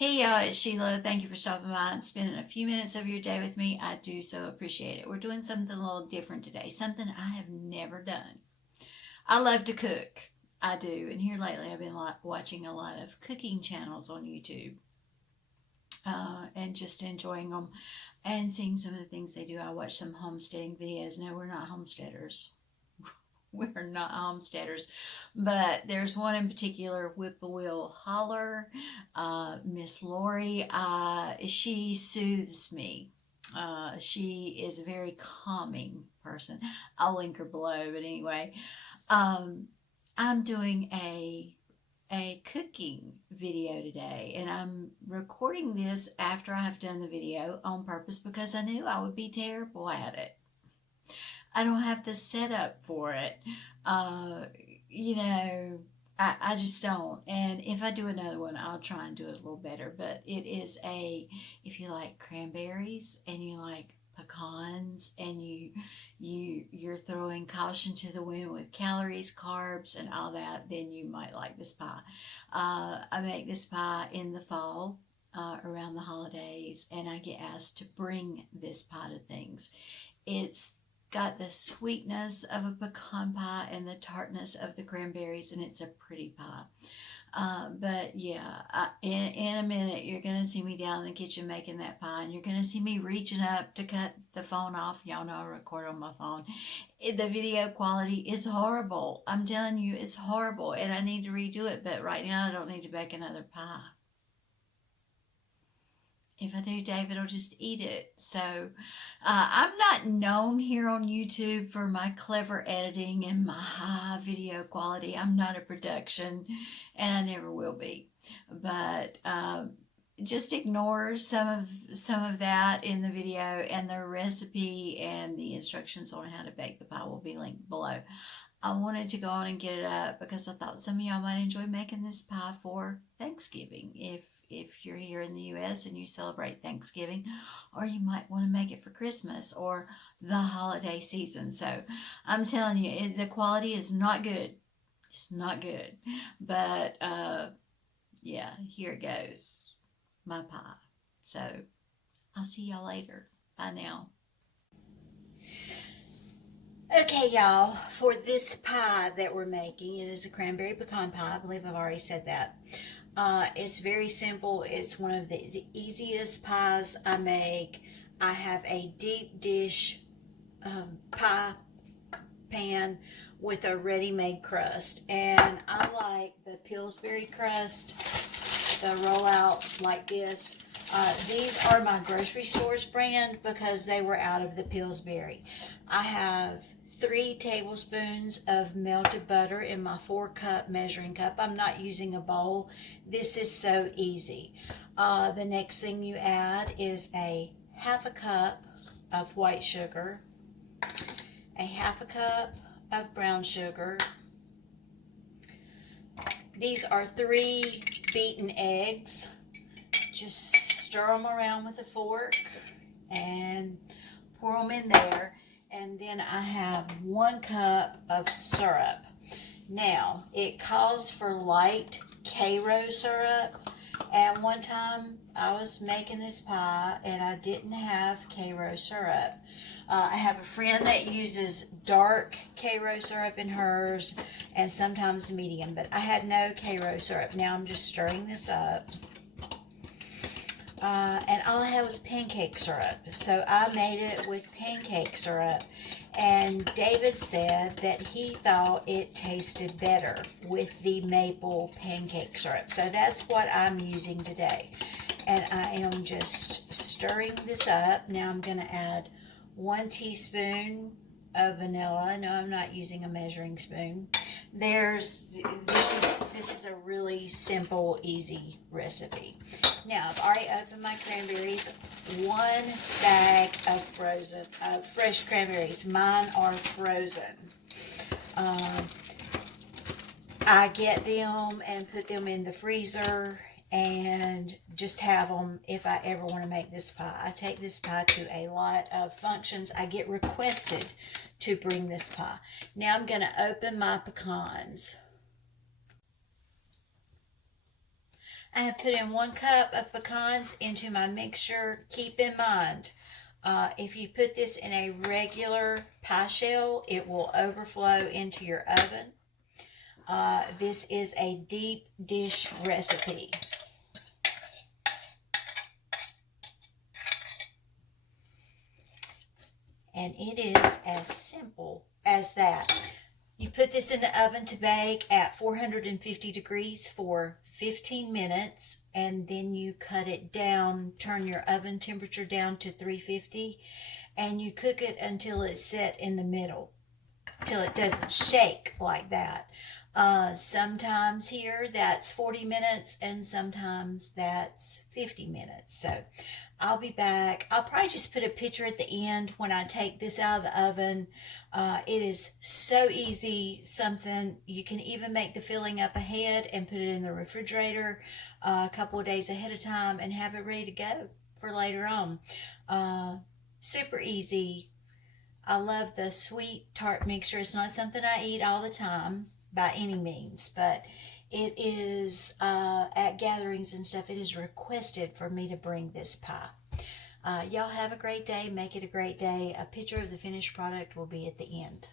Hey y'all, it's Sheila. Thank you for stopping by and spending a few minutes of your day with me. I do so appreciate it. We're doing something a little different today, something I have never done. I love to cook. I do. And here lately I've been watching a lot of cooking channels on YouTube and just enjoying them and seeing some of the things they do. I watch some homesteading videos. No, we're not homesteaders. We're not homesteaders, but there's one in particular, Whippoorwill Holler. Miss Lori, she soothes me. She is a very calming person. I'll link her below, but anyway, I'm doing a cooking video today, and I'm recording this after I have done the video on purpose because I knew I would be terrible at it. I don't have the setup for it. Uh, you know, I just don't. And if I do another one, I'll try and do it a little better. But it is if you like cranberries and you like pecans and you're throwing caution to the wind with calories, carbs, and all that, then you might like this pie. I make this pie in the fall. Around the holidays, and I get asked to bring this pie to things. It's got the sweetness of a pecan pie and the tartness of the cranberries, and it's a pretty pie. But yeah, in a minute, you're going to see me down in the kitchen making that pie, and you're going to see me reaching up to cut the phone off. Y'all know I record on my phone. The video quality is horrible. I'm telling you, it's horrible, and I need to redo it, but right now I don't need to bake another pie. If I do, David will just eat it. So I'm not known here on YouTube for my clever editing and my high video quality. I'm not a production, and I never will be. But just ignore some of that in the video, and the recipe and the instructions on how to bake the pie will be linked below. I wanted to go on and get it up because I thought some of y'all might enjoy making this pie for Thanksgiving if you're here in the U.S. and you celebrate Thanksgiving, or you might want to make it for Christmas or the holiday season. So I'm telling you, the quality is not good. It's not good. But yeah, here it goes. My pie. So I'll see y'all later. Bye now. Okay, y'all, for this pie that we're making, it is a cranberry pecan pie. I believe I've already said that. It's very simple. It's one of the easiest pies I make. I have a deep dish pie pan with a ready-made crust, and I like the Pillsbury crust, the rollout like this. These are my grocery store's brand because they were out of the Pillsbury. I have 3 tablespoons of melted butter in my 4-cup measuring cup. I'm not using a bowl. This is so easy. The next thing you add is a 1/2 cup of white sugar, a 1/2 cup of brown sugar. These are 3 beaten eggs. Just stir them around with a fork and pour them in there. And then I have 1 cup of syrup. Now, it calls for light Karo syrup. And one time I was making this pie and I didn't have Karo syrup. I have a friend that uses dark Karo syrup in hers and sometimes medium, but I had no Karo syrup. Now I'm just stirring this up. And all I had was pancake syrup. So I made it with pancake syrup. And David said that he thought it tasted better with the maple pancake syrup. So that's what I'm using today. And I am just stirring this up. Now I'm going to add 1 teaspoon of vanilla. No, I'm not using a measuring spoon. This is a really simple, easy recipe. Now, I've already opened my cranberries. 1 bag of fresh cranberries. Mine are frozen. I get them and put them in the freezer and just have them if I ever want to make this pie. I take this pie to a lot of functions. I get requested to bring this pie. Now I'm going to open my pecans. I have put in 1 cup of pecans into my mixture. Keep in mind, if you put this in a regular pie shell, it will overflow into your oven. This is a deep dish recipe. And it is as simple as that. You put this in the oven to bake at 450 degrees for 15 minutes, and then you cut it down, turn your oven temperature down to 350, and you cook it until it's set in the middle, till it doesn't shake like that. Sometimes here that's 40 minutes and sometimes that's 50 minutes. So I'll be back. I'll probably just put a picture at the end when I take this out of the oven. It is so easy, something you can even make the filling up ahead and put it in the refrigerator a couple of days ahead of time and have it ready to go for later on. Super easy. I love the sweet tart mixture. It's not something I eat all the time by any means, but it is at gatherings and stuff, it is requested for me to bring this pie. Y'all have a great day. Make it a great day. A picture of the finished product will be at the end.